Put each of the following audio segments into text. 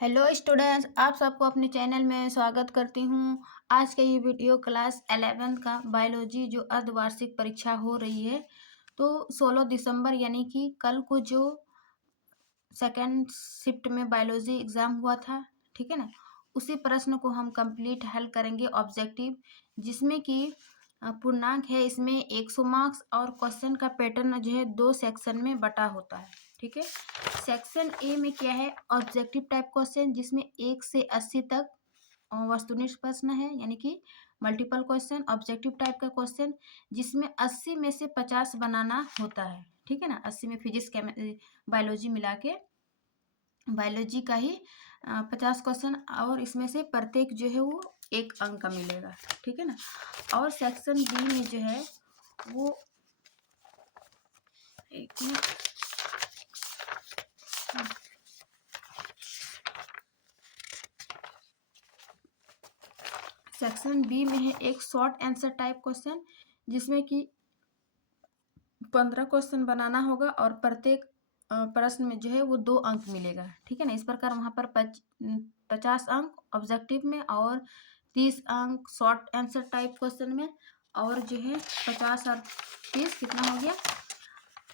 Hello students, आप सबको अपने चैनल में स्वागत करती हूँ। आज का ये वीडियो क्लास 11th का बायोलॉजी जो अर्धवार्षिक परीक्षा हो रही है, तो 16 दिसंबर यानी कि कल को जो सेकेंड शिफ्ट में बायोलॉजी एग्ज़ाम हुआ था, ठीक है ना, उसी प्रश्न को हम कंप्लीट हल करेंगे ऑब्जेक्टिव, जिसमें कि पूर्णांक है इसमें 100 मार्क्स और क्वेश्चन का पैटर्न जो है 2 सेक्शन में बटा होता है। ठीक है, सेक्शन ए में क्या है, ऑब्जेक्टिव टाइप क्वेश्चन, जिसमें 1 से 80 तक वस्तुनिष्ठ प्रश्न है, यानी कि मल्टीपल क्वेश्चन। ऑब्जेक्टिव टाइप का क्वेश्चन जिसमें 80 में से 50 बनाना होता है। ठीक है ना, 80 में फिजिक्स बायोलॉजी मिला के बायोलॉजी का ही 50 क्वेश्चन, और इसमें से प्रत्येक जो है वो 1 अंक का मिलेगा। ठीक है ना, और सेक्शन बी में जो है वो एक सेक्शन बी में है एक शॉर्ट आंसर टाइप क्वेश्चन, जिसमें कि 15 क्वेश्चन बनाना होगा और प्रत्येक प्रश्न में जो है वो 2 अंक मिलेगा। ठीक है ना, इस प्रकार वहाँ पर 50 अंक ऑब्जेक्टिव में और 30 अंक शॉर्ट आंसर टाइप क्वेश्चन में, और जो है 50 और 30 कितना हो गया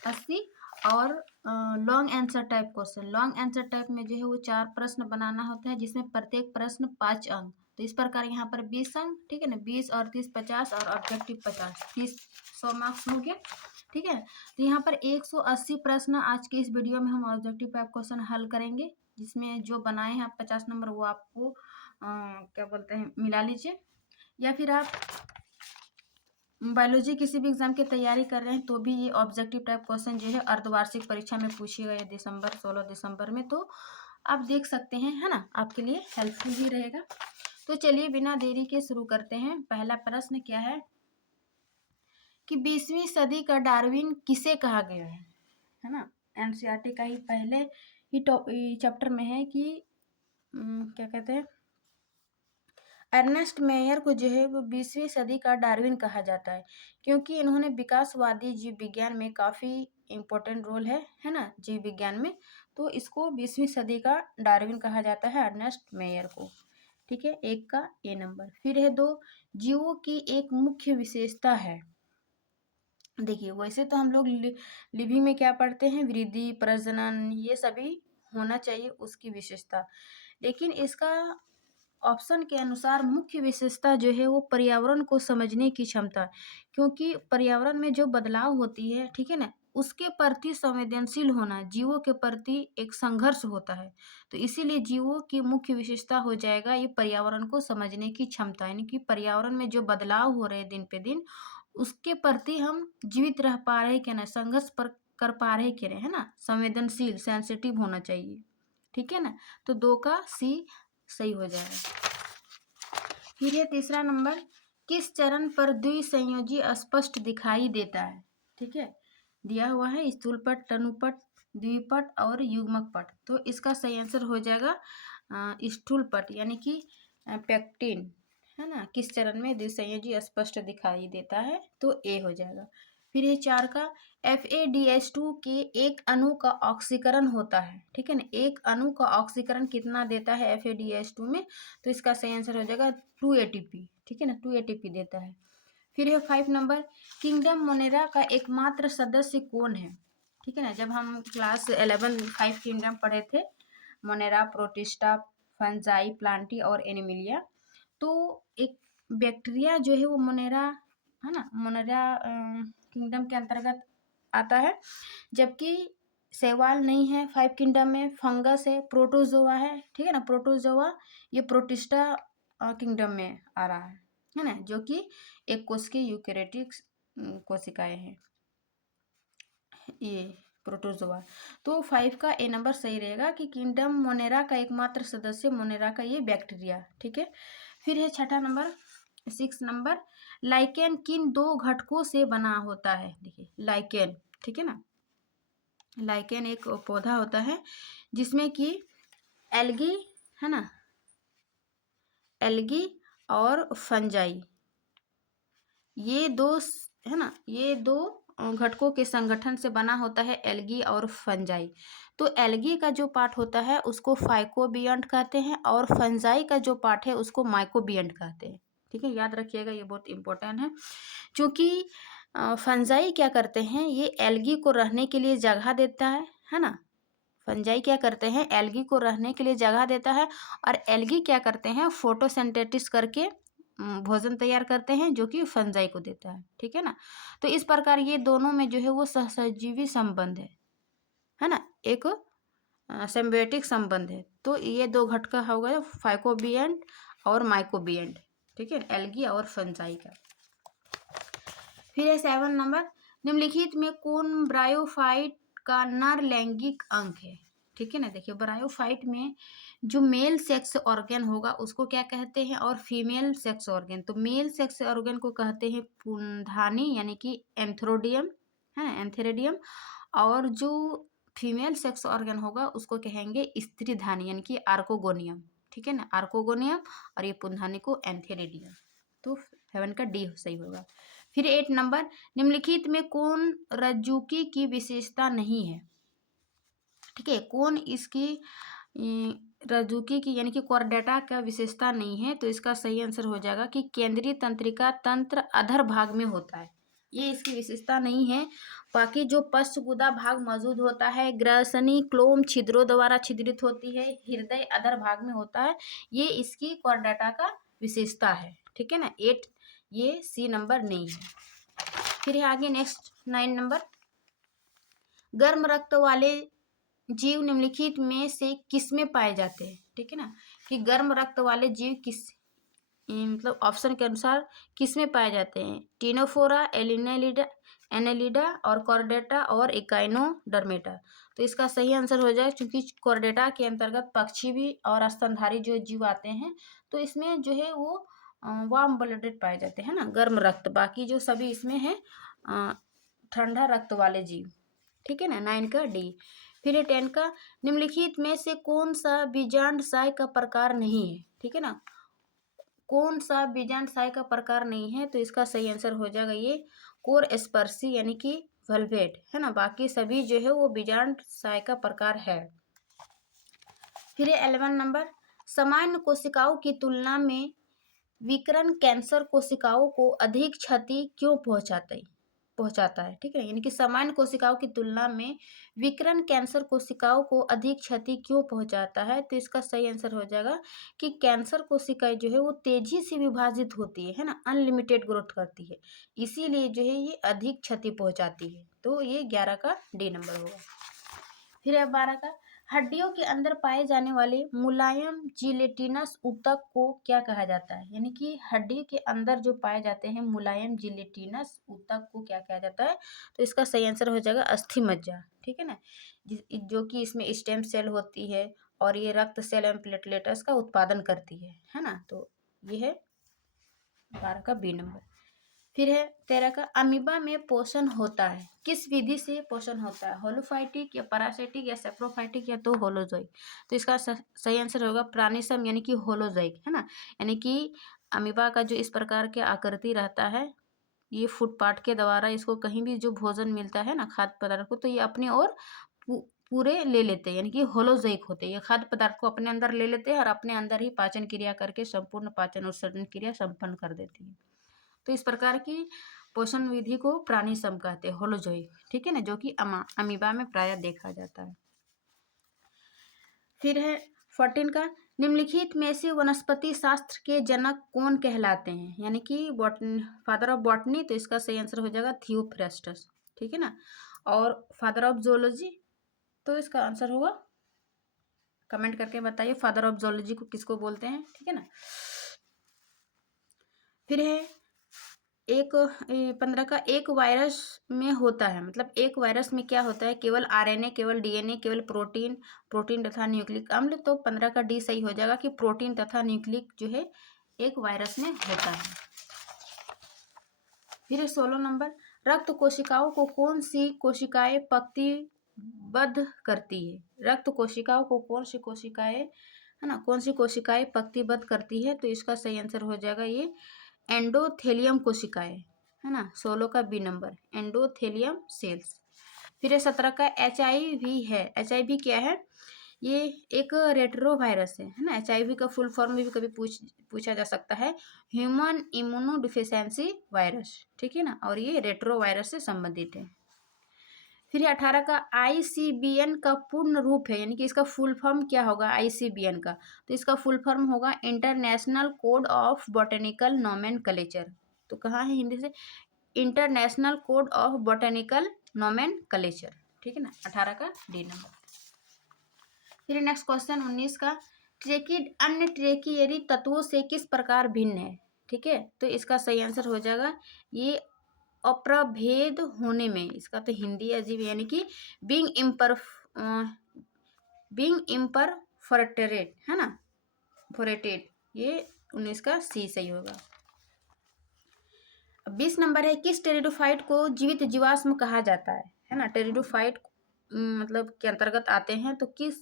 80। और long answer type question, long answer type में जो है वो 4 प्रश्न बनाना होता है, जिसमें प्रत्येक प्रश्न 5 अंक। तो इस प्रकार यहाँ पर 20 अंक, ठीक है ना, 20 और 30 50 और ऑब्जेक्टिव 50, 30 100 मार्क्स हो गया। ठीक है, तो यहाँ पर 180 प्रश्न आज के इस वीडियो में हम ऑब्जेक्टिव टाइप क्वेश्चन हल करेंगे, जिसमें जो बनाए हैं आप 50 नंबर वो आपको क्या बोलते हैं मिला लीजिए, या फिर आप बायोलॉजी किसी भी एग्जाम की तैयारी कर रहे हैं तो भी ये ऑब्जेक्टिव टाइप क्वेश्चन जो है अर्धवार्षिक परीक्षा में पूछेगा ये 16 दिसंबर में, तो आप देख सकते हैं, है ना, आपके लिए हेल्पफुल ही रहेगा। तो चलिए बिना देरी के शुरू करते हैं। पहला प्रश्न क्या है कि 20वीं सदी का डार्विन किसे कहा गया है ना। एनसीईआरटी का ही पहले ही चैप्टर में है कि क्या कहते हैं, अर्नेस्ट मेयर को जो है वो 20वीं सदी का डार्विन कहा जाता है, क्योंकि इन्होंने विकासवादी जीव विज्ञान में काफ़ी इम्पोर्टेंट रोल है ना, जीव विज्ञान में, तो इसको 20वीं सदी का डार्विन कहा जाता है, अर्नेस्ट मेयर को। ठीक है, एक का ए नंबर। फिर है 2, जीवों की एक मुख्य विशेषता है। देखिए, वैसे तो हम लोग लिविंग में क्या पढ़ते हैं, वृद्धि प्रजनन ये सभी होना चाहिए उसकी विशेषता, लेकिन इसका ऑप्शन के अनुसार मुख्य विशेषता जो है वो पर्यावरण को समझने की क्षमता, क्योंकि पर्यावरण में जो बदलाव होती है, ठीक है ना, उसके प्रति संवेदनशील होना, जीवों के प्रति एक संघर्ष होता है, तो इसीलिए जीवों की मुख्य विशेषता हो जाएगा ये पर्यावरण को समझने की क्षमता, यानी कि पर्यावरण में जो बदलाव हो रहे हैं दिन पे दिन, उसके प्रति हम जीवित रह पा रहे कि ना, संघर्ष पर कर पा रहे कि नहीं, है ना, संवेदनशील सेंसिटिव होना चाहिए। ठीक है ना, तो 2 का सी सही हो जाएगा। फिर है तीसरा नंबर, किस चरण पर द्विसंयोजी स्पष्ट दिखाई देता है। ठीक है, दिया हुआ है स्थूलपट, तनुपट, द्विपट और युग्मक पट, तो इसका सही आंसर हो जाएगा स्थूलपट, यानी कि पेक्टिन, है ना, किस चरण में द्विसंयोजी स्पष्ट दिखाई देता है, तो ए हो जाएगा। फिर ये 4 का, FADH2 के एक अणु का ऑक्सीकरण होता है। ठीक है ना, एक अणु का ऑक्सीकरण कितना देता है FADH2 में, तो इसका सही आंसर हो जाएगा 2 ATP। ठीक है ना, 2 ATP देता है। फिर है 5 नंबर, किंगडम मोनेरा का एकमात्र सदस्य कौन है। ठीक है ना, जब हम क्लास 11 5 किंगडम पढ़े थे, मोनेरा, प्रोटिस्टा, फंजाई, प्लांटी और एनिमिलिया, तो एक बैक्टीरिया जो है वो मोनेरा, है ना, मोनेरा किंगडम के अंतर्गत आता है, जबकि शैवाल नहीं है 5 किंगडम में, फंगस है, प्रोटोजोआ है। ठीक है ना, प्रोटोजोआ ये प्रोटिस्टा किंगडम में आ रहा है ना, जो कि एक कोश के यूकेरियोटिक कोशिकाएं हैं ये प्रोटोजोआ। तो 5 का ए नंबर सही रहेगा कि किंगडम मोनेरा का एकमात्र सदस्य मोनेरा का ये बैक्टीरिया। ठीक है, फिर है छठा नंबर, 6 नंबर, लाइकेन किन 2 घटकों से बना होता है। देखिए लाइकेन, ठीक है ना, लाइकेन एक पौधा होता है जिसमें कि एल्गी, है ना, एल्गी और फंजाई, ये दो, है ना, ये 2 घटकों के संगठन से बना होता है एल्गी और फंजाई। तो एल्गी का जो पार्ट होता है उसको फाइकोबियंट कहते हैं और फंजाई का जो पार्ट है उसको माइकोबियंट कहते हैं। ठीक है, याद रखिएगा, ये बहुत इंपॉर्टेंट है। क्योंकि फंजाई क्या करते हैं, ये एल्गी को रहने के लिए जगह देता है ना। फंजाई क्या करते हैं, एल्गी को रहने के लिए जगह देता है, और एल्गी क्या करते हैं, फोटोसिंथेसिस करके भोजन तैयार करते हैं जो कि फंजाई को देता है। ठीक है ना। तो इस प्रकार ये दोनों में जो है वो सहसहजीवी संबंध है ना, एक सिम्बायोटिक संबंध है। तो ये दो घटक हो गए, फाइकोबियंट और माइकोबियंट। ठीक है, एल्गी और फंजाई का। फिर है 7 नंबर, निम्नलिखित में कौन ब्रायोफाइट का नर लैंगिक अंग है। ठीक है ना। देखिए, ब्रायोफाइट में जो मेल सेक्स ऑर्गन होगा उसको क्या कहते हैं, और फीमेल सेक्स ऑर्गन। तो मेल सेक्स ऑर्गन को कहते हैं पुंधानी यानी कि एंथ्रोडियम है, एंथेरेडियम। और जो फीमेल सेक्स ऑर्गन होगा उसको कहेंगे स्त्रीधानी यानी कि आर्कोगोनियम। ठीक है ना, आर्कोगोनियम, और ये पुंधानी को एंथेरेडियम। तो 7 का डी सही होगा। फिर 8 नंबर, निम्नलिखित में कौन रज्जुकी की विशेषता नहीं है। ठीक है, कौन इसकी रज्जुकी की यानी कि कॉर्डेटा का विशेषता नहीं है। तो इसका सही आंसर हो जाएगा कि केंद्रीय तंत्रिका तंत्र अधर भाग में होता है, ये इसकी विशेषता नहीं है। बाकी जो पश्चगुदा भाग मौजूद होता है, ग्रसनी क्लोम छिद्रों द्वारा छिद्रित होती है, हृदय अधर भाग में होता है, ये इसकी कॉर्डेटा का विशेषता है। ठीक है ना। 8 ये सी नंबर नहीं है। फिर है आगे नेक्स्ट 9 नंबर, गर्म रक्त वाले जीव निम्नलिखित में से किस में पाए जाते हैं। ठीक है ना, कि गर्म रक्त वाले जीव किस मतलब ऑप्शन के अनुसार किस में पाए जाते हैं, टीनोफोरा, एनेलिडा और कॉर्डेटा और इकाइनोडर्मेटा। तो इसका सही आंसर हो जाए, क्योंकि कॉर्डेटा के अंतर्गत पक्षी भी और स्तनधारी जो जीव आते हैं, तो इसमें जो है वो वार्म ब्लडेड पाए जाते हैं ना, गर्म रक्त। बाकी जो सभी इसमें है ठंडा रक्त वाले जीव। ठीक है ना, 9 का डी। फिर 10 का, निम्नलिखित में से कौन सा बीजांडसाय का प्रकार नहीं है। ठीक है ना, कौन सा बीजांडसाय का प्रकार नहीं है। तो इसका सही आंसर हो जाएगा ये कोर स्पर्शी यानी कि वेलवेट है ना। बाकी सभी जो है वो बीजांडसाय का प्रकार है। फिर 11 नंबर, सामान्य कोशिकाओं की तुलना में विकिरण कैंसर कोशिकाओं को अधिक क्षति क्यों पहुंचाता है। ठीक है, यानी कि सामान्य कोशिकाओं की तुलना में विकिरण कैंसर कोशिकाओं को अधिक क्षति क्यों पहुंचाता है। तो इसका सही आंसर हो जाएगा कि कैंसर कोशिकाएं जो है वो तेजी से विभाजित होती है ना, अनलिमिटेड ग्रोथ करती है, इसीलिए जो है ये अधिक क्षति पहुंचाती है। तो ये 11 का डी नंबर होगा। फिर 12 का, हड्डियों के अंदर पाए जाने वाले मुलायम जिलेटिनस ऊतक को क्या कहा जाता है। यानी कि हड्डी के अंदर जो पाए जाते हैं मुलायम जिलेटिनस ऊतक को क्या कहा जाता है। तो इसका सही आंसर हो जाएगा अस्थि मज्जा। ठीक है ना, जो कि इसमें स्टेम सेल होती है और ये रक्त सेल एवं प्लेटलेट्स का उत्पादन करती है ना। तो ये है 12 का बी नंबर। फिर है 13 का, अमीबा में पोषण होता है, किस विधि से पोषण होता है, होलोफाइटिक या पैरासिटिक या सेप्रोफाइटिक या तो होलोजोइक। तो इसका सही आंसर होगा प्राणिसम यानी कि होलोजोइक है ना। यानी कि अमीबा का जो इस प्रकार के आकृति रहता है, ये फुटपाथ के द्वारा इसको कहीं भी जो भोजन मिलता है ना खाद्य पदार्थ को, तो ये अपनी ओर पूरे ले लेते हैं, यानी कि होलोजोइक होते हैं। ये खाद्य पदार्थ को अपने अंदर ले लेते हैं और अपने अंदर ही पाचन क्रिया करके संपूर्ण पाचन उत्सर्जन क्रिया संपन्न कर देती है। तो इस प्रकार की पोषण विधि को प्राणिसम कहते हैं, होलोजोइक। ठीक है ना, जो कि अमीबा में प्रायः देखा जाता है। फिर है 14 का, निम्नलिखित में से वनस्पति शास्त्र के जनक कौन कहलाते हैं, यानी कि फादर ऑफ बॉटनी। तो इसका सही आंसर हो जाएगा थियोफ्रेस्टस। ठीक है ना, और फादर ऑफ जोलॉजी, तो इसका आंसर होगा, कमेंट करके बताइए फादर ऑफ जोलॉजी को किसको बोलते हैं। ठीक है ना। फिर है 15 का, एक वायरस में होता है, मतलब एक वायरस में क्या होता है, केवल आरएनए, केवल डीएनए, केवल प्रोटीन तथा न्यूक्लिक अम्ल। तो 15 का डी सही हो जाएगा कि प्रोटीन तथा न्यूक्लिक जो है एक वायरस में होता है। फिर 16 नंबर, रक्त कोशिकाओं को कौन सी कोशिकाएं पंक्तिबद्ध करती है। रक्त कोशिकाओं को कौन सी कोशिकाएं है ना, कौन सी कोशिकाएं पंक्तिबद्ध करती है। तो इसका सही आंसर हो जाएगा ये एंडोथेलियम कोशिकाएं है ना, 16 का बी नंबर एंडोथेलियम सेल्स। फिर ये 17 का HIV है। HIV क्या है? ये एक रेट्रो वायरस है ना। HIV का फुल फॉर्म भी कभी पूछा जा सकता है, ह्यूमन इम्यूनो डिफिशियंसी वायरस, ठीक है ना, और ये रेट्रो वायरस से संबंधित है। फिर 18 का ICBN का पूर्ण रूप है, यानी कि इसका फुल फॉर्म क्या होगा ICBN का? तो इसका फुल फॉर्म होगा international code of botanical nomenclature. तो कहाँ है हिंदी से? International code of botanical nomenclature, ठीक है ना, 18 का डी नंबर। फिर नेक्स्ट क्वेश्चन 19 का, ट्रेकिड अन्य ट्रेकियरी तत्वों से किस प्रकार भिन्न है? ठीक है, तो इसका सही आंसर हो जाएगा ये अप्रभेद होने में। इसका तो हिंदी अजीब, यानी कि बीइंग इम्परफोरेटेड, है ना, फोरेटेड, ये 19 का सी सही होगा। 20 नंबर है, किस टेरिडोफाइट को जीवित जीवाश्म कहा जाता है ना। टेरिडोफाइट मतलब के अंतर्गत आते हैं, तो किस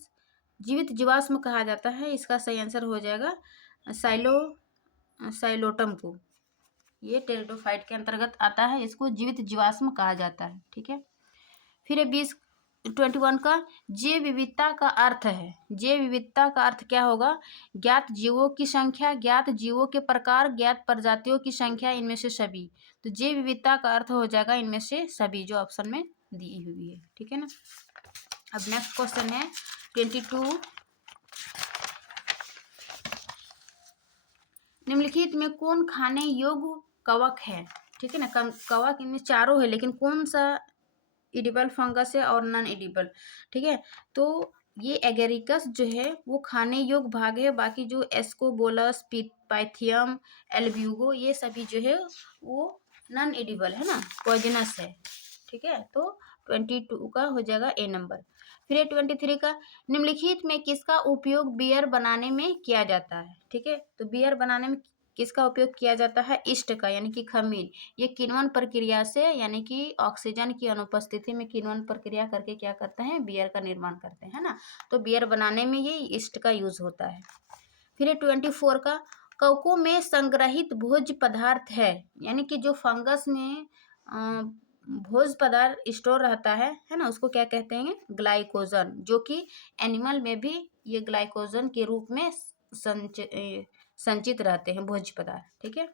जीवित जीवाश्म कहा जाता है? इसका सही आंसर हो जाएगा साइलोटम को। ये टेरिडोफाइट के अंतर्गत आता है, इसको जीवित जीवाश्म कहा जाता है, ठीक है। फिर 21 का, जैव विविधता का अर्थ है। जैव विविधता का अर्थ क्या होगा? ज्ञात जीवों की संख्या, ज्ञात जीवों के प्रकार, ज्ञात प्रजातियों की संख्या, इनमें से सभी। तो जैव विविधता का अर्थ हो जाएगा इनमें से सभी, जो ऑप्शन में दी हुई है, ठीक है ना। अब नेक्स्ट क्वेश्चन है 22, निम्नलिखित में कौन खाने योग्य कवक है? ठीक है ना, कवक इनमें चारों है, लेकिन कौन सा एडिबल फंगस है और नॉन एडिबल? ठीक है, तो ये एगेरिकस जो है वो खाने योग्य भाग है, बाकी जो एस्कोबोलस, पाइथियम, एल्ब्यूगो, ये सभी जो है वो नॉन एडिबल है ना, पॉइजनस है, ठीक है। तो 22 का हो जाएगा ए नंबर। फिर 23 का, निम्नलिखित में किसका उपयोग बियर बनाने में किया जाता है? ठीक है, तो बियर बनाने में किसका उपयोग किया जाता है? ईस्ट का, यानी कि खमीर। ये किण्वन प्रक्रिया से, यानी कि ऑक्सीजन की अनुपस्थिति में किण्वन प्रक्रिया करके क्या करते हैं? बियर का निर्माण करते हैं ना। तो बियर बनाने में ये ईस्ट का यूज होता है। फिर 24 का, कवकों में संग्रहित भोज्य पदार्थ है, यानी कि जो फंगस में भोज्य पदार्थ स्टोर रहता है ना, उसको क्या कहते हैं? ग्लाइकोजन, जो कि एनिमल में भी ये ग्लाइकोजन के रूप में संचित रहते हैं भोज्य पदार्थ, ठीक है।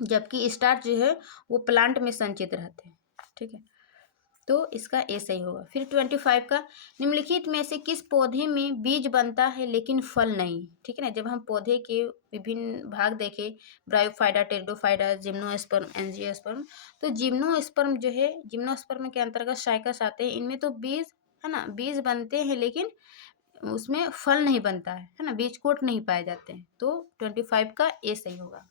जबकि स्टार्च जो है वो प्लांट में संचित रहते हैं, ठीक है। तो इसका ए सही होगा। फिर 25 का, निम्नलिखित में से किस पौधे में बीज बनता है लेकिन फल नहीं? ठीक है ना, जब हम पौधे के विभिन्न भाग देखें, ब्रायोफाइटा, टेरिडोफाइटा, जिम्नोस्पर्म, एंजियोस्पर्म, तो जिम्नोस्पर्म जो है, जिम्नोस्पर्म के अंतर्गत साइकस आते हैं, इनमें तो बीज है ना, बीज बनते हैं, लेकिन उसमें फल नहीं बनता है ना, बीज कोट नहीं पाए जाते हैं। तो 25 का ए सही होगा।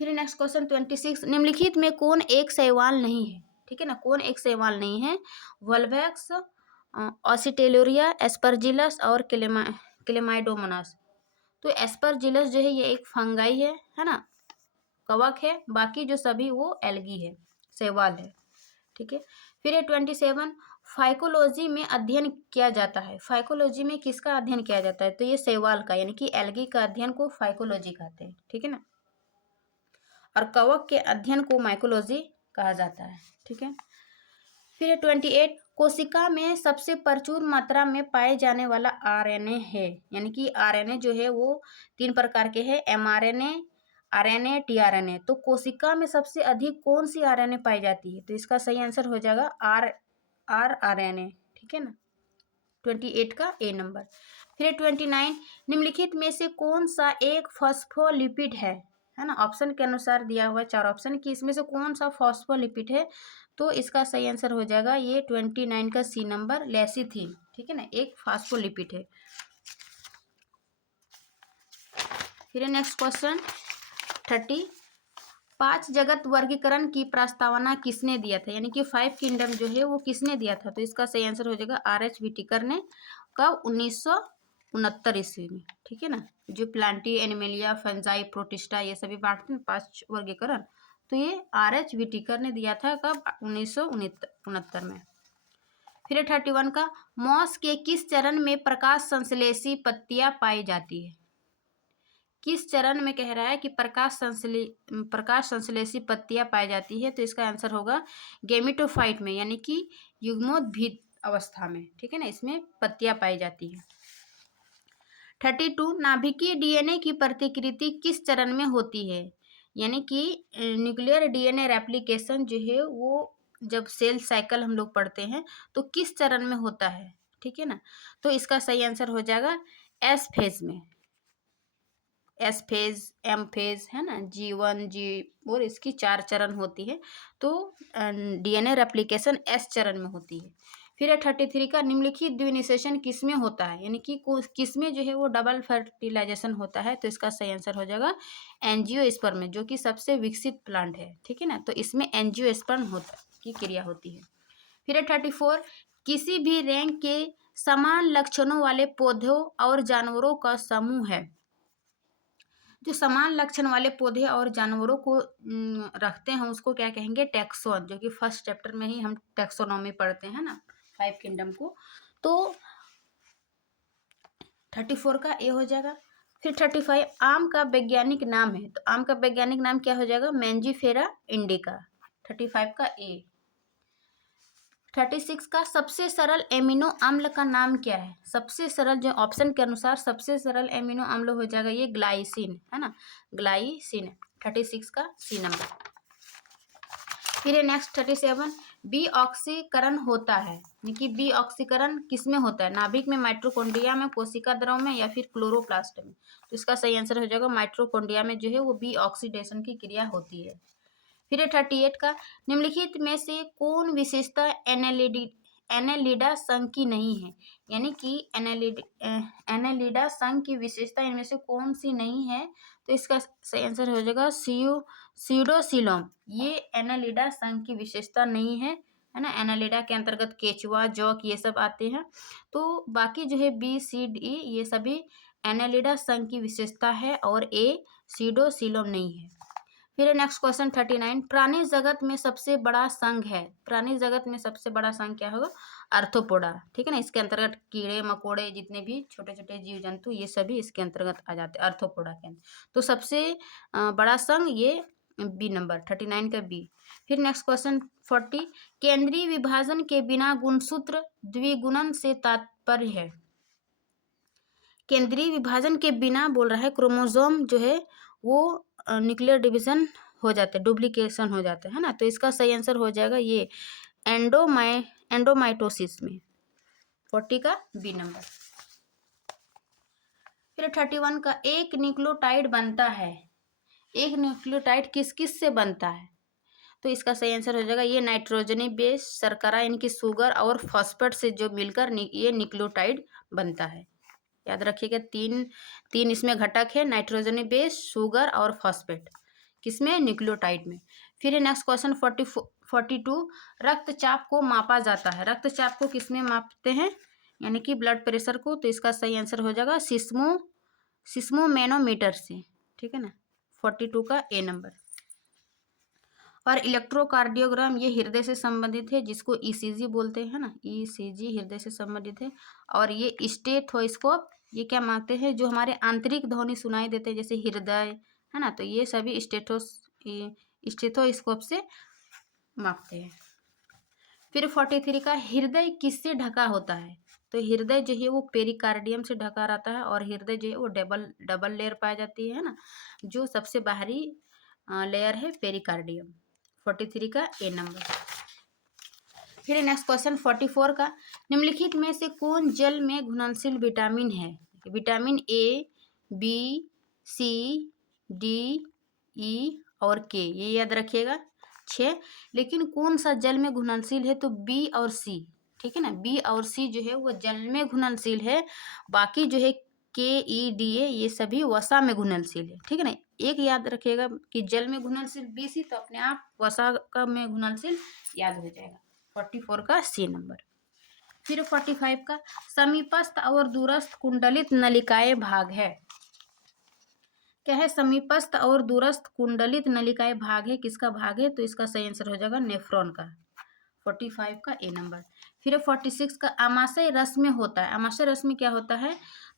फिर नेक्स्ट क्वेश्चन 26, निम्नलिखित में कौन एक शैवाल नहीं है? ठीक है ना, कौन एक शैवाल नहीं है? वोल्वैक्स, ऑसिटेलोरिया, एस्परजिलस और क्लेमाइडोमोनास। तो एस्परजिलस जो है ये एक फंगाई है ना, कवक है, बाकी जो सभी वो एल्गी है, शैवाल है, ठीक है। फिर 27, फाइकोलॉजी में अध्ययन किया जाता है। फाइकोलॉजी में किसका अध्ययन किया जाता है? तो ये शैवाल का, यानी कि एल्गी का अध्ययन को फाइकोलॉजी कहते हैं, ठीक है ना। और कवक के अध्ययन को माइकोलॉजी कहा जाता है, ठीक है। फिर 28, कोशिका में सबसे प्रचुर मात्रा में पाए जाने वाला आरएनए है, यानी कि आरएनए जो है वो 3 प्रकार के हैं, एमआरएनए, आरएनए, टीआरएनए। तो कोशिका में सबसे अधिक कौन सी आरएनए पाई जाती है? तो इसका सही आंसर हो जाएगा आरएनए, ठीक है ना, 28 का ए नंबर। फिर 29, निम्नलिखित में से कौन सा एक फॉस्फोलिपिड है ना, ऑप्शन के अनुसार दिया हुआ 4 ऑप्शन कि इसमें से कौन सा फॉस्फोलिपिड है? तो इसका सही आंसर हो जाएगा ये 29 का सी नंबर, लेसिथिन, ठीक है ना, एक फॉस्फोलिपिड है। फिर नेक्स्ट क्वेश्चन 30, 5 जगत वर्गीकरण की प्रस्तावना किसने दिया था? यानी कि 5 किंगडम जो है वो किसने दिया था? तो इसका सही आंसर हो जाएगा RH व्हिटेकर ने, कब? 1969 ईस्वी में, ठीक है ना। जो प्लांटी, एनिमेलिया, फंजाई, प्रोटिस्टा, ये सभी बांटते हैं 5 वर्गीकरण, तो ये RH व्हिटेकर ने दिया था, कब? 1969 में। फिर 31 का, मॉस के किस चरण में प्रकाश संश्लेषी पत्तियां पाई जाती है? किस चरण में कह रहा है कि प्रकाश संश्लेषी पत्तियां पाई जाती है, तो इसका आंसर होगा गेमिटोफाइट में, यानी कि युग्मोद्भिद अवस्था में, ठीक है ना, इसमें पत्तियां पाई जाती है। 32 नाभिकीय डीएनए की प्रतिकृति किस चरण में होती है, यानी कि न्यूक्लियर डीएनए रेप्लिकेशन जो है वो जब सेल साइकिल हम लोग पढ़ते हैं तो किस चरण में होता है, ठीक है ना, तो इसका सही आंसर हो जाएगा एस फेज में, एस फेज, एम फेज, है ना, G1 जी, और इसकी 4 चरण होती है, तो डीएनए रेप्लिकेशन एस चरण में होती है। फिर है 33 का निम्नलिखित द्विनिषेचन किसमें होता है, यानी कि किसमें जो है वो डबल फर्टिलाइजेशन होता है, तो इसका सही आंसर हो जाएगा एंजियोस्पर्म में, जो कि सबसे विकसित प्लांट है, ठीक है ना, तो इसमें एंजियोस्पर्म होता की क्रिया होती है। फिर है 34 किसी भी रैंक के समान लक्षणों वाले पौधों और जानवरों का समूह है। जो समान लक्षण वाले पौधे और जानवरों को रखते हैं उसको क्या कहेंगे, टैक्सोन, जो कि फर्स्ट चैप्टर में ही हम टैक्सोनॉमी पढ़ते हैं ना, 5 किंगडम को, तो 34 का ए हो जाएगा। फिर 35 आम का वैज्ञानिक नाम है, तो आम का वैज्ञानिक नाम क्या हो जाएगा, मैंजीफेरा इंडिका, 35 का ए। 36 का सबसे सरल एमिनो अम्ल का नाम क्या है, सबसे सरल, जो ऑप्शन के अनुसार सबसे सरल एमिनो अम्ल हो जाएगा ये ग्लाइसिन, है ना, ग्लाइसिन, 36 का सी नंबर। फिर नेक्स्ट 37 बी ऑक्सीकरण होता है, यानी कि बी ऑक्सीकरण किस में होता है, नाभिक में, माइटोकॉन्ड्रिया में, कोशिका द्रव में, या फिर क्लोरोप्लास्ट में, तो इसका सही आंसर हो जाएगा माइटोकॉन्ड्रिया में जो है वो बी ऑक्सीडेशन की क्रिया होती है। फिर 38 का निम्नलिखित में से कौन विशेषता एनेलिडा संघ की नहीं है, यानी कि एनेलिडा संघ की विशेषता इनमें से कौन सी नहीं है, तो इसका सही आंसर हो जाएगा सीडोसिलोम, ये एनेलिडा संघ की विशेषता नहीं है ना, एनेलिडा के अंतर्गत केचुआ, जौक ये सब आते हैं, तो बाकी जो है बी सी डी ये सभी एनेलिडा संघ की विशेषता है और ए सीडोसिलोम नहीं है। फिर नेक्स्ट क्वेश्चन 39 प्राणी जगत में सबसे बड़ा संघ है, प्राणी जगत में सबसे बड़ा संघ क्या होगा, आर्थ्रोपोडा, ठीक है ना, इसके अंतर्गत कीड़े मकोड़े जितने भी छोटे छोटे जीव जंतु ये सभी इसके अंतर्गत आ जाते हैं आर्थ्रोपोडा के अंदर, तो सबसे बड़ा संघ ये बी नंबर 39 का बी। फिर नेक्स्ट क्वेश्चन 40 केंद्रीय विभाजन के बिना गुणसूत्र द्विगुणन से तात्पर्य है, केंद्रीय विभाजन के बिना बोल रहा है, क्रोमोसोम जो है वो न्यूक्लियर डिवीजन हो जाते हैं, डुप्लीकेशन हो जाते हैं ना, तो इसका सही आंसर हो जाएगा ये एंडोमाइटोसिस में, 40 का बी नंबर। फिर 31 का एक न्यूक्लियोटाइड बनता है, एक न्यूक्लियोटाइड किस किस से बनता है, तो इसका सही आंसर हो जाएगा ये नाइट्रोजनी बेस शर्करा, इनकी शुगर और फॉस्फेट से जो मिलकर ये न्यूक्लियोटाइड बनता है, याद रखिएगा, तीन इसमें घटक है, नाइट्रोजनी बेस, शुगर और फॉस्फेट, किसमें, न्यूक्लियोटाइड में। फिर नेक्स्ट क्वेश्चन 42 रक्तचाप को मापा जाता है, रक्तचाप को किसमें मापते हैं, यानी कि ब्लड प्रेशर को, तो इसका सही आंसर हो जाएगा सिस्मोमैनोमीटर से, ठीक है ना, 42 का ए नंबर। और इलेक्ट्रोकार्डियोग्राम ये हृदय से संबंधित है, जिसको ईसीजी बोलते हैं ना, ईसीजी हृदय से संबंधित है। और ये स्टेथोस्कोप ये क्या मापते हैं, जो हमारे आंतरिक ध्वनि सुनाई देते हैं जैसे हृदय, है ना, तो ये सभी स्टेथोस्कोप से मापते हैं। फिर 43 का हृदय किससे ढका होता है, तो हृदय जो है वो पेरिकार्डियम से ढका रहता है, और हृदय जो है वो डबल लेयर पाई जाती है ना, जो सबसे बाहरी लेयर है पेरिकार्डियम, 43 का ए नंबर। फिर नेक्स्ट क्वेश्चन 44 का निम्नलिखित में से कौन जल में घुलनशील विटामिन है, vitamin A, B, C, D, E और के, ये याद रखिएगा 6, लेकिन कौन सा जल में घुलनशील है, तो बी और सी, ठीक है ना, बी और सी जो है वो जल में घुलनशील है, बाकी जो है के, ई, डी, ए ये सभी वसा में घुलनशील है, ठीक है ना, एक याद रखिएगा कि जल में घुलनशील बी सी, तो अपने आप वसा का में घुलनशील याद हो जाएगा, 44 का सी नंबर। फिर 45 का समीपस्थ और दूरस्थ कुंडलित नलिकाएं भाग है, क्या है, समीपस्थ और दूरस्थ कुंडलित नलिकाएं भाग है, किसका भाग है, तो इसका सही आंसर हो जाएगा नेफ्रॉन का, 45 का ए नंबर। फिर 46 का आमाशय रस में होता है। आमाशय रस में क्या होता है,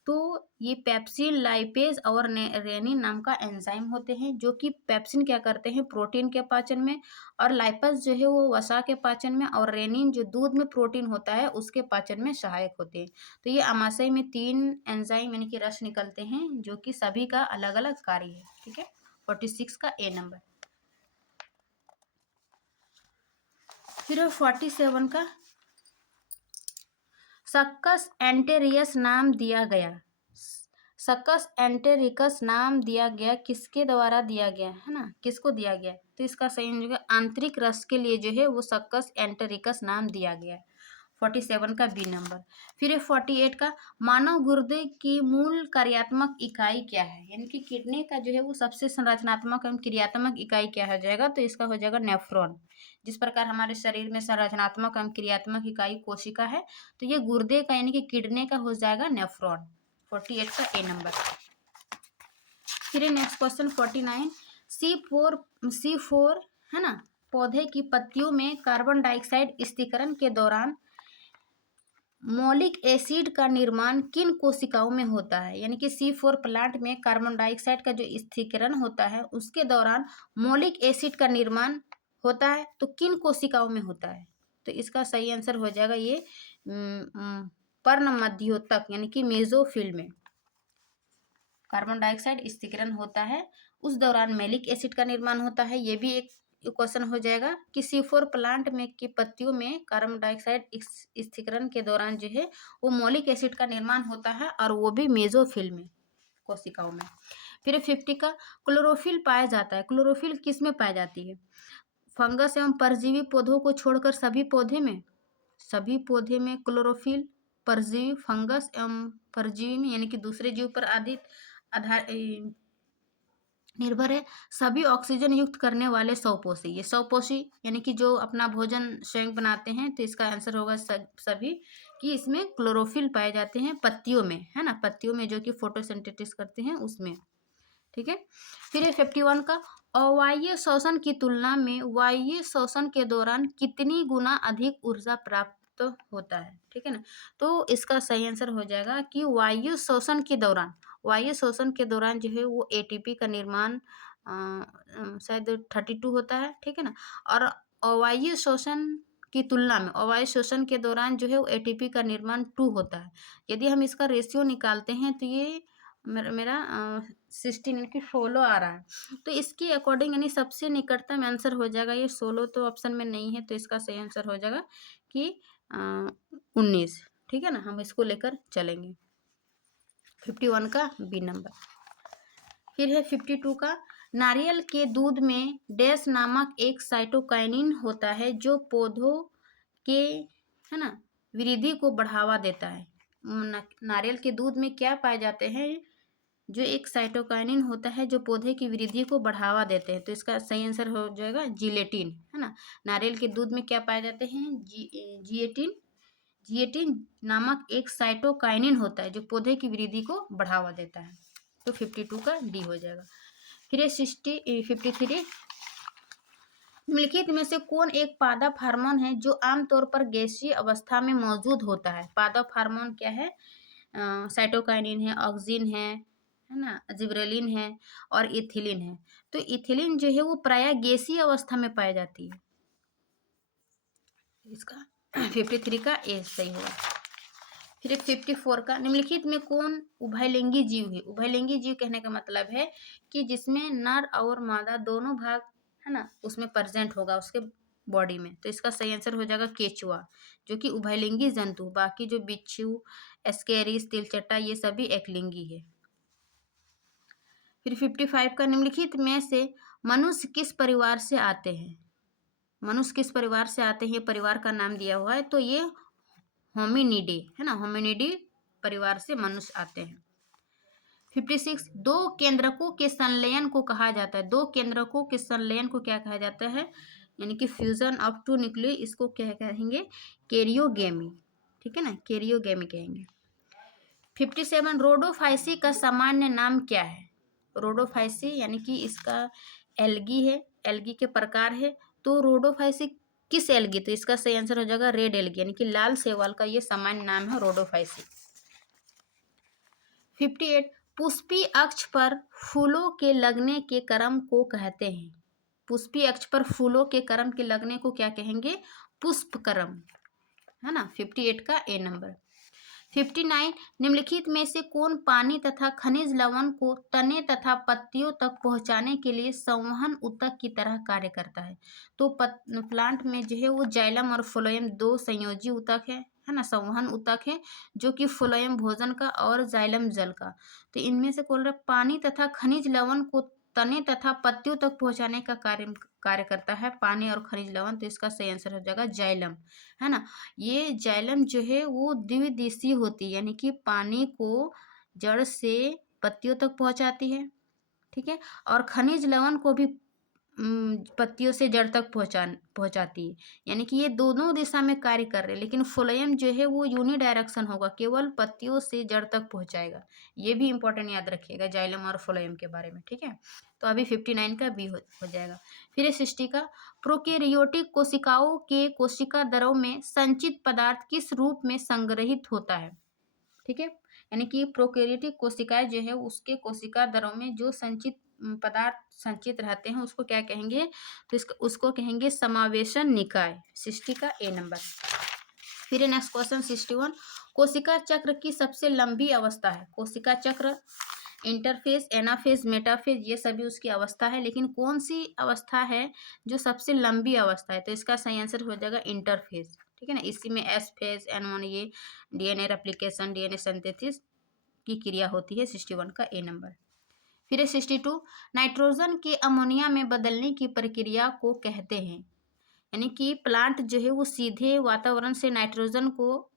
तो ये पेप्सिन, लाइपेज और रेनिन नाम का एंजाइम होते हैं, जो कि पेप्सिन क्या करते हैं, प्रोटीन के पाचन में, और लाइपेज जो है वो वसा के पाचन में, और रेनिन जो दूध में प्रोटीन होता है उसके पाचन में सहायक होते हैं। तो ये आमाशय में 3 एंजाइम यानी कि रस निकलते हैं, जो कि सभी का अलग अलग कार्य है। ठीक है, 46 का ए नंबर। फिर 47 का सक्कस एंटेरियस नाम दिया गया। सक्कस एंटेरिकस नाम दिया गया, किसके द्वारा दिया गया है ना, किसको दिया गया, तो इसका सही होगा आंतरिक रस के लिए जो है वो सक्कस एंटेरिकस नाम दिया गया है। 47 का बी नंबर। फिर 48 का मानव गुर्दे की मूल कार्यात्मक इकाई क्या है, यानी कि किडनी का जो है वो सबसे संरचनात्मक एवं क्रियात्मक इकाई क्या हो जाएगा, तो इसका हो जाएगा नेफ्रॉन। जिस प्रकार हमारे शरीर में संरचनात्मक एवं क्रियात्मक इकाई कोशिका है, तो ये गुर्दे का यानी कि किडनी का हो जाएगा नेफ्रॉन। 48 का ए नंबर। फिर नेक्स्ट क्वेश्चन 49, C4 है ना, पौधे की पत्तियों में कार्बन डाइऑक्साइड स्थिरीकरण के दौरान मौलिक एसिड का निर्माण किन कोशिकाओं में होता है, यानी कि C4 प्लांट में कार्बन डाइऑक्साइड का जो स्थिरीकरण होता है उसके दौरान मौलिक एसिड का निर्माण होता है, तो किन कोशिकाओं में होता है, तो इसका सही आंसर हो जाएगा ये पर्ण मध्योतक यानी कि मेसोफिल में कार्बन डाइऑक्साइड स्थिरीकरण होता है, उस दौरान मैलिक एसिड का निर्माण होता है। ये भी एक क्वेश्चन हो जाएगा कि C4 प्लांट में की पत्तियों में कार्बन डाइऑक्साइड स्थिरीकरण के दौरान जो है वो मौलिक एसिड का निर्माण होता है, और वो भी मेसोफिल में कोशिकाओं में। फिर 50 का क्लोरोफिल पाया जाता है। क्लोरोफिल किस में पाई जाती है, फंगस एवं परजीवी पौधों को छोड़कर सभी पौधे में क्लोरोफिल परजीवी, फंगस एवं परजीवी में यानी कि दूसरे जीव पर आधार निर्भर है। सभी ऑक्सीजन युक्त करने वाले स्वपोषी, ये स्वपोषी यानी कि जो अपना भोजन स्वयं बनाते हैं, तो इसका आंसर होगा सभी, कि इसमें क्लोरोफिल पाए जाते हैं पत्तियों में, है ना, पत्तियों में जो कि फोटोसिंथेसिस करते हैं उसमें। ठीक है, फिर 51 का अवायवीय श्वसन की तुलना में वायवीय श्वसन के दौरान कितनी गुना अधिक ऊर्जा प्राप्त होता है। ठीक है ना, तो इसका सही आंसर हो जाएगा कि वायु श्वसन के दौरान जो है वो एटीपी का निर्माण शायद 32 होता है। ठीक है ना, और अवायवीय श्वसन की तुलना में अवायवीय श्वसन के दौरान जो है वो एटीपी का निर्माण 2 होता है। यदि हम इसका रेशियो निकालते हैं तो ये मेरा 16 यानी कि 16 आ रहा है, तो इसके अकॉर्डिंग यानी सबसे निकटतम आंसर हो जाएगा ये 16, तो ऑप्शन में नहीं है, तो इसका सही आंसर हो जाएगा कि 19। ठीक है ना, हम इसको लेकर चलेंगे। 51 का बी नंबर। फिर है 52 का नारियल के दूध में डैश नामक एक साइटोकाइनिन होता है जो पौधों के, है ना, वृद्धि को बढ़ावा देता है। नारियल के दूध में क्या पाए जाते हैं, जो एक साइटोकाइनिन होता है जो पौधे की वृद्धि को बढ़ावा देते हैं, तो इसका सही आंसर हो जाएगा जिलेटिन, है ना। नारियल के दूध में क्या पाए जाते हैं, जिएटिन नामक एक साइटोकाइनिन होता है जो पौधे की वृद्धि को बढ़ावा देता है, तो 52 का डी हो जाएगा। फिर 53 निम्नलिखित में से कौन एक पादप हार्मोन है जो आमतौर पर गैसीय अवस्था में मौजूद होता है। पादप हार्मोन क्या है, साइटोकाइनिन है, ऑक्सिन है ना, जिब्रेलिन है और इथिलीन है। तो इथिलीन जो है वो प्रायः गैसीय अवस्था में पाई जाती है। इसका 53 का ए सही होगा। फिर 54 का निम्नलिखित में कौन उभयलिंगी जीव है। उभयलिंगी जीव कहने का मतलब है कि जिसमें नर और मादा दोनों भाग, है ना, उसमें प्रेजेंट होगा उसके बॉडी में, तो इसका सही आंसर हो जाएगा केचुआ, जो कि उभयलिंगी जंतु। बाकी जो बिच्छू, एस्केरिस, तिलचट्टा ये सभी एकलिंगी है। फिर 55 का निम्नलिखित में से मनुष्य किस परिवार से आते हैं। मनुष्य किस परिवार से आते हैं, परिवार का नाम दिया हुआ है, तो ये होमिनिडे, है ना, होमिनिडी परिवार से मनुष्य आते हैं। 56 दो केंद्रकों के संलयन को कहा जाता है। दो केंद्रकों के संलयन को क्या कहा जाता है, यानी कि फ्यूजन ऑफ टू न्यूक्लियस, इसको क्या कहेंगे, कैरियोगेमी। ठीक है ना, कैरियोगेमी कहेंगे। 57 रोडोफाइसी का सामान्य नाम क्या है। रोडोफाइसी यानी कि इसका एल्गी है, एल्गी के प्रकार है, तो रोडोफाइसी किस एल्गी? तो इसका सही आंसर हो जाएगा रेड एल्गी, यानी कि लाल शैवाल का ये सामान्य नाम है रोडोफाइसी। 58 पुष्पी अक्ष पर फूलों के लगने के क्रम को कहते हैं। पुष्पी अक्ष पर फूलों के क्रम के लगने को क्या कहेंगे? पुष्प क्रम, है ना। 58 का ए नंबर। 59 निम्नलिखित में से कौन पानी तथा खनिज लवण को तने तथा पत्तियों तक पहुंचाने के लिए संवहन ऊतक की तरह कार्य करता है? तो प्लांट में जो है वो जाइलम और फ्लोएम दो संयोजी ऊतक है ना, संवहन ऊतक है, जो कि फ्लोएम भोजन का और जाइलम जल का। तो इनमें से कौन पानी तथा खनिज लवण को तने तथा पत्तियों तक पहुंचाने का कार्य करता है? पानी और खनिज लवण। तो इसका सही आंसर हो जाएगा जाइलम, है ना। ये जाइलम जो है वो द्विदिशीय होती है, यानी कि पानी को जड़ से पत्तियों तक पहुंचाती है, ठीक है, और खनिज लवण को भी पत्तियों से जड़ तक पहुंचाती है, यानी कि ये दोनों दिशा में कार्य कर रहे हैं। लेकिन फ्लोएम जो है वो यूनिडायरेक्शन होगा, केवल पत्तियों से जड़ तक पहुंचाएगा। ये भी इंपॉर्टेंट याद रखिएगा जाइलम और फ्लोएम के बारे में, ठीक है। तो अभी 59 का बी हो जाएगा। फिर 60 का प्रोकैरियोटिक कोशिकाओं के कोशिका दरों में संचित पदार्थ किस रूप में संग्रहित होता है? ठीक है, यानी कि प्रोकैरियोटिक कोशिकाएं जो है उसके कोशिका दरों में जो संचित पदार्थ संचित रहते हैं उसको क्या कहेंगे? तो उसको कहेंगे समावेशन निकाय। 60 का ए नंबर। फिर नेक्स्ट क्वेश्चन 61 कोशिका चक्र की सबसे लंबी अवस्था है? कोशिका चक्र इंटरफेज, एनाफेज, मेटाफेज ये सभी उसकी अवस्था है, लेकिन कौन सी अवस्था है जो सबसे लंबी अवस्था है? तो इसका सही आंसर हो जाएगा इंटरफेज, ठीक है ना। इसी में एस फेज, एन1 ये डीएनए रेप्लिकेशन, डीएनए सिंथेसिस की क्रिया होती है। 61 का ए नंबर। फिर 62 नाइट्रोजन के अमोनिया में बदलने की प्रक्रिया को कहते हैं? यानी कि प्लांट जो है वो सीधे वातावरण से नाइट्रोजन को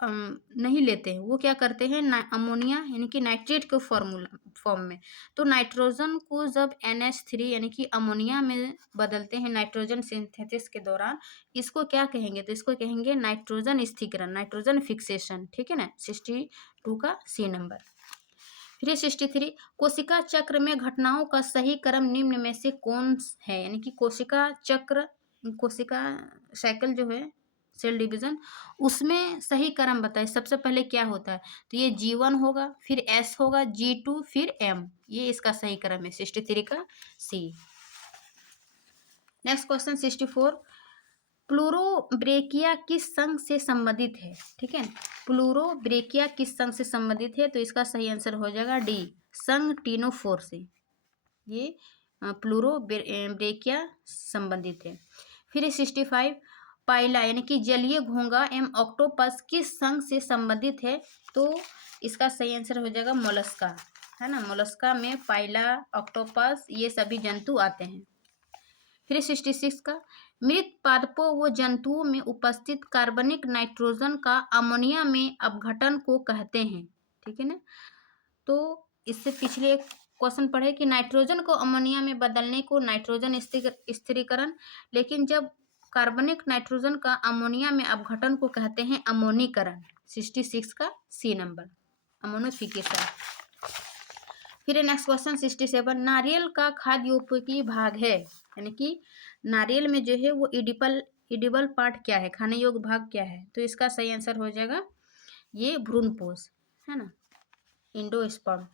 नहीं लेते हैं, वो क्या करते हैं अमोनिया यानी कि नाइट्रेट के फॉर्म में। तो नाइट्रोजन को जब NH3 यानी कि अमोनिया में बदलते हैं नाइट्रोजन सिंथेसिस के दौरान, इसको क्या कहेंगे? तो इसको कहेंगे नाइट्रोजन स्थिरीकरण, नाइट्रोजन फिक्सेशन, ठीक है ना। 62 का सी नंबर। फिर 63 कोशिका चक्र में घटनाओं का सही क्रम निम्न में से कौन है? यानी कि कोशिका चक्र, कोशिका साइकिल जो है सेल डिवीजन, उसमें सही क्रम बताए। सबसे पहले क्या होता है? तो ये G1 होगा, फिर S होगा, G2, फिर M, ये इसका सही क्रम है। 63 का सी। नेक्स्ट क्वेश्चन 64 प्लूरोब्रेकिया किस संघ से संबंधित है? ठीक है, प्लूरोब्रेकिया किस संघ से संबंधित है? तो इसका सही आंसर हो जाएगा डी, संघ टिनोफोर से ये प्लूरोब्रेकिया संबंधित है। फिर 65 पाइला यानी कि जलीय घोंगा एवं ऑक्टोपस किस संघ से संबंधित है? तो इसका सही आंसर हो जाएगा मोलस्का, है ना। मोलस्का में पाइला, ऑक्टोपस ये सभी जंतु आते हैं। फिर 66 का मृत पादपों व जंतुओं में उपस्थित कार्बनिक नाइट्रोजन का अमोनिया में अपघटन को कहते हैं, ठीक है ना। तो इससे पिछले एक क्वेश्चन पढ़े कि नाइट्रोजन को अमोनिया में बदलने को नाइट्रोजन स्थिरीकरण, लेकिन जब कार्बनिक नाइट्रोजन का अमोनिया में अपघटन को कहते हैं अमोनीकरण। 66 का सी नंबर, अमोनिफिकेशन। फिर नेक्स्ट क्वेश्चन 67 नारियल का खाद्य उपयोगी भाग है, यानी कि नारियल में जो है वो इडिबल पार्ट क्या है, खाने योग्य भाग क्या है? तो इसका सही आंसर हो जाएगा ये भ्रूणपोष, है ना, इंडोस्पर्म।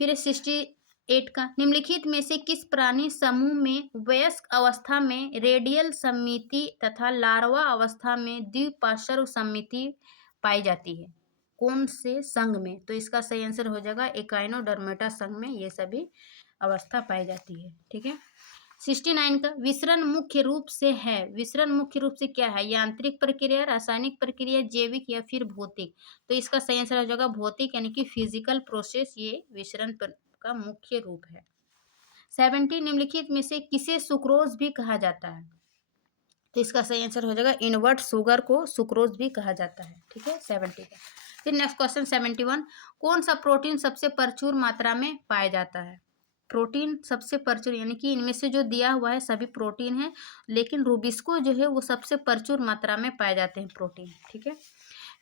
फिर 68 का निम्नलिखित में से किस प्राणी समूह में वयस्क अवस्था में रेडियल सममिति तथा लार्वा अवस्था में द्विपार्श्व सममिति पाई जाती है? कौन से संघ में? तो इसका सही आंसर हो जाएगा एकाइनोडर्मेटा संघ में ये सभी अवस्था पाई जाती है, ठीक है। 69 का विसरण मुख्य रूप से है, विसरण मुख्य रूप से क्या है? यांत्रिक प्रक्रिया, रासायनिक प्रक्रिया, जैविक या फिर भौतिक? तो इसका सही आंसर हो जाएगा भौतिक, यानी कि फिजिकल प्रोसेस ये विसरण का मुख्य रूप है। 70 निम्नलिखित में से किसे सुक्रोज भी कहा जाता है? तो इसका सही आंसर हो जाएगा इनवर्ट शुगर को सुक्रोज भी कहा जाता है, ठीक है। 70 का। फिर नेक्स्ट क्वेश्चन 71 कौन सा प्रोटीन सबसे प्रचुर मात्रा में पाया जाता है? प्रोटीन सबसे प्रचुर, यानी कि इनमें से जो दिया हुआ है सभी प्रोटीन है, लेकिन रूबिस्को जो है वो सबसे प्रचुर मात्रा में पाए जाते हैं प्रोटीन, ठीक है।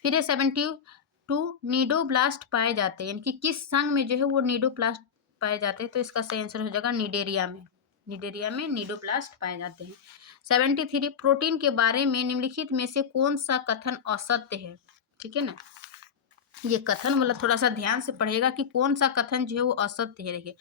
फिर ये 72 नीडोब्लास्ट पाए जाते हैं, यानी कि किस संघ में जो है वो नीडोब्लास्ट पाए जाते हैं? तो इसका सही आंसर हो जाएगा निडेरिया में, निडेरिया में नीडोब्लास्ट पाए जाते हैं। 73 प्रोटीन के बारे में निम्नलिखित में से कौन सा कथन असत्य है। ठीक है ना, ये कथन मतलब थोड़ा सा ध्यान से पढ़ेगा कि कौन सा कथन जो है वो असत्य है। देखिए,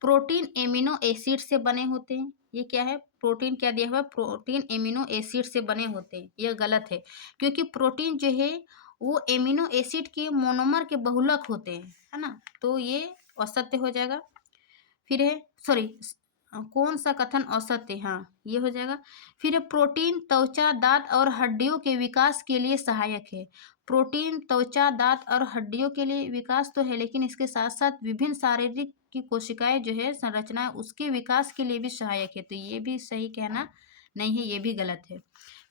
प्रोटीन एमिनो एसिड से बने होते हैं, ये क्या है, प्रोटीन क्या दिया हुआ है, प्रोटीन एमिनो एसिड से बने होते हैं, ये गलत है, क्योंकि प्रोटीन जो है वो एमिनो एसिड के मोनोमर के बहुलक होते हैं, है ना, तो ये असत्य हो जाएगा। फिर है, सॉरी, कौन सा कथन असत्य, हाँ ये हो जाएगा। फिर है, प्रोटीन त्वचा, दांत और हड्डियों के विकास के लिए सहायक है। प्रोटीन त्वचा, दांत और हड्डियों के लिए विकास तो है, लेकिन इसके साथ साथ विभिन्न शारीरिक की कोशिकाएं जो है संरचना उसके विकास के लिए भी सहायक है, तो ये भी सही कहना नहीं है, ये भी गलत है।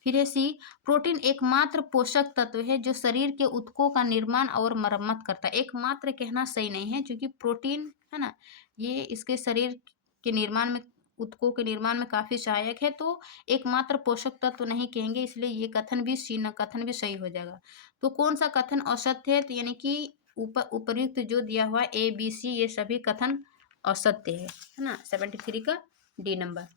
फिर है सी, प्रोटीन एकमात्र पोषक तत्व है जो शरीर के ऊतकों का निर्माण और मरम्मत करता है। एकमात्र कहना सही नहीं है, क्योंकि प्रोटीन है ना, ये इसके शरीर के निर्माण में, ऊतकों के निर्माण में काफी सहायक है, तो एकमात्र पोषक तत्व नहीं कहेंगे, इसलिए ये कथन भी सी न कथन भी सही हो जाएगा। तो कौन सा कथन असत्य है, तो यानी कि उपर्युक्त जो दिया हुआ ए बी सी ये सभी कथन असत्य है ना। 73 का डी नंबर।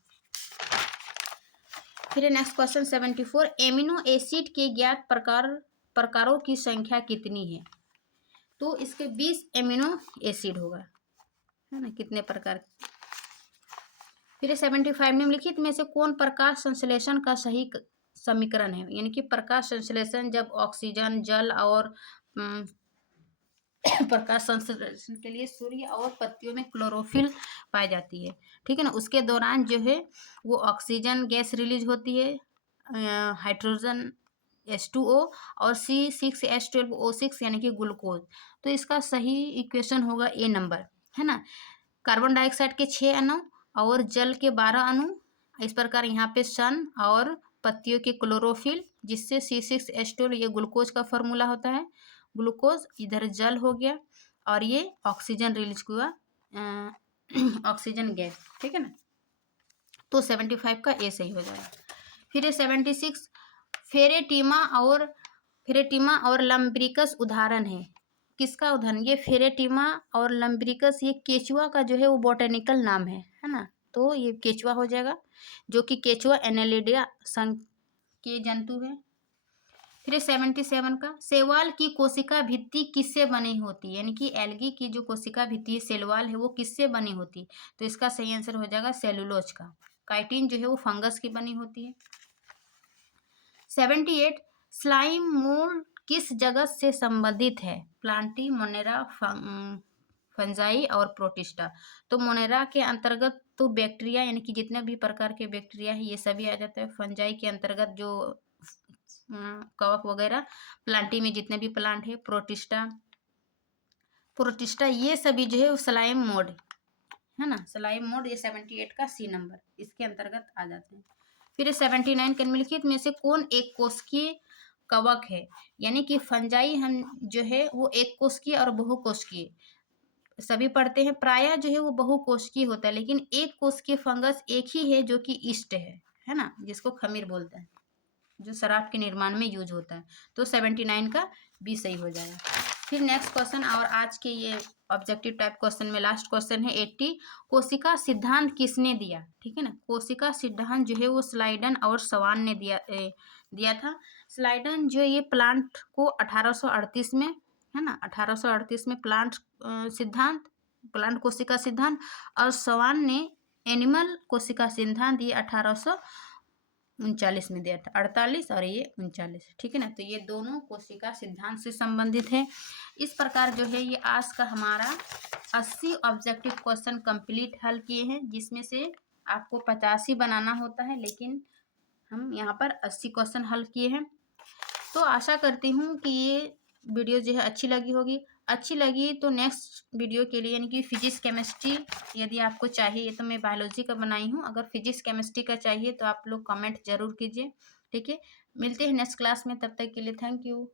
फिर नेक्स्ट क्वेश्चन 74, एमिनो एसिड के ज्ञात प्रकारों की संख्या कितनी है। तो इसके 20 एमिनो एसिड होगा, है ना, कितने प्रकार। फिर 75, निम्नलिखित में से कौन प्रकाश संश्लेषण का सही समीकरण है, यानी कि प्रकाश संश्लेषण जब ऑक्सीजन, जल और प्रकाश संश्लेषण के लिए सूर्य और पत्तियों में क्लोरोफिल पाई जाती है। ठीक है ना, उसके दौरान जो है वो ऑक्सीजन गैस रिलीज होती है, हाइड्रोजन H2O और C6H12O6 यानी कि ग्लूकोज। तो इसका सही इक्वेशन होगा ए नंबर, है ना। कार्बन डाइऑक्साइड के 6 अणु और जल के 12 अणु, इस प्रकार यहाँ पे सन और पत्तियों के क्लोरोफिल, जिससे C6H12 ये ग्लूकोज का फॉर्मूला होता है, ग्लूकोज इधर जल हो गया और ये ऑक्सीजन रिलीज हुआ, ऑक्सीजन गैस। ठीक है ना, तो 75 का ए सही हो जाएगा। फिर 76, फेरेटिमा और लम्ब्रिकस उदाहरण है, किसका उदाहरण, ये फेरेटिमा और लम्ब्रिकस ये केचुआ का जो है वो बोटेनिकल नाम है ना, तो ये केचुआ हो जाएगा, जो कि केचुआ एनेलिडिया संघ के जंतु है। फिर 77 का, शैवाल की कोशिका भित्ति किससे बनी होती है, यानी कि एल्गी की जो कोशिका भित्ति शैवाल है वो किससे बनी होती, तो इसका सही आंसर हो जाएगा सेलुलोज का। काइटिन जो है वो फंगस की बनी होती है। 78, स्लाइम मोल्ड किस जगत से संबंधित है, प्लांटी, मोनेरा, फंजाई और प्रोटिस्टा। तो मोनेरा के अंतर्गत तो बैक्टीरिया यानी कि जितने भी प्रकार के बैक्टीरिया है ये सभी आ जाता है, फंजाई के अंतर्गत जो कवक वगैरह, प्लांटी में जितने भी प्लांट है, प्रोटिस्टा ये सभी जो है स्लाइम मोड है ना, स्लाइम मोड, ये 78 का सी नंबर इसके अंतर्गत आ जाते हैं। फिर 79, निम्नलिखित में से कौन एक कोशिकीय कवक है, यानी कि फंजाई हम जो है वो एक कोशिकीय और बहुकोशिकीय सभी पढ़ते हैं, प्रायः जो है वो बहुकोशिकीय होता है, लेकिन एक कोशिकीय फंगस एक ही है जो कि ईस्ट है ना, जिसको खमीर बोलते हैं, जो शराब के निर्माण में यूज होता है, तो 79 का बी सही हो जाएगा। फिर नेक्स्ट क्वेश्चन, और आज के ये ऑब्जेक्टिव टाइप क्वेश्चन में लास्ट क्वेश्चन है 80, कोशिका सिद्धांत किसने दिया। ठीक है ना, कोशिका सिद्धांत जो है वो स्लाइडन और सवान ने दिया था। स्लाइडन जो ये प्लांट को 1838 में, है ना, 1838 में प्लांट कोशिका सिद्धांत, और सवान ने एनिमल कोशिका सिद्धांत ये 1839 में दिया था, 48 और ये 39। ठीक है ना, तो ये दोनों कोशिका सिद्धांत से संबंधित है। इस प्रकार जो है ये आज का हमारा 80 ऑब्जेक्टिव क्वेश्चन कंप्लीट हल किए हैं, जिसमें से आपको 50 ही बनाना होता है, लेकिन हम यहाँ पर 80 क्वेश्चन हल किए हैं। तो आशा करती हूँ कि ये वीडियो जो है अच्छी लगी होगी। अच्छी लगी तो नेक्स्ट वीडियो के लिए, यानी कि फिजिक्स केमिस्ट्री यदि आपको चाहिए, ये तो मैं बायोलॉजी का बनाई हूँ, अगर फिजिक्स केमिस्ट्री का चाहिए तो आप लोग कमेंट जरूर कीजिए। ठीक है, मिलते हैं नेक्स्ट क्लास में, तब तक के लिए थैंक यू।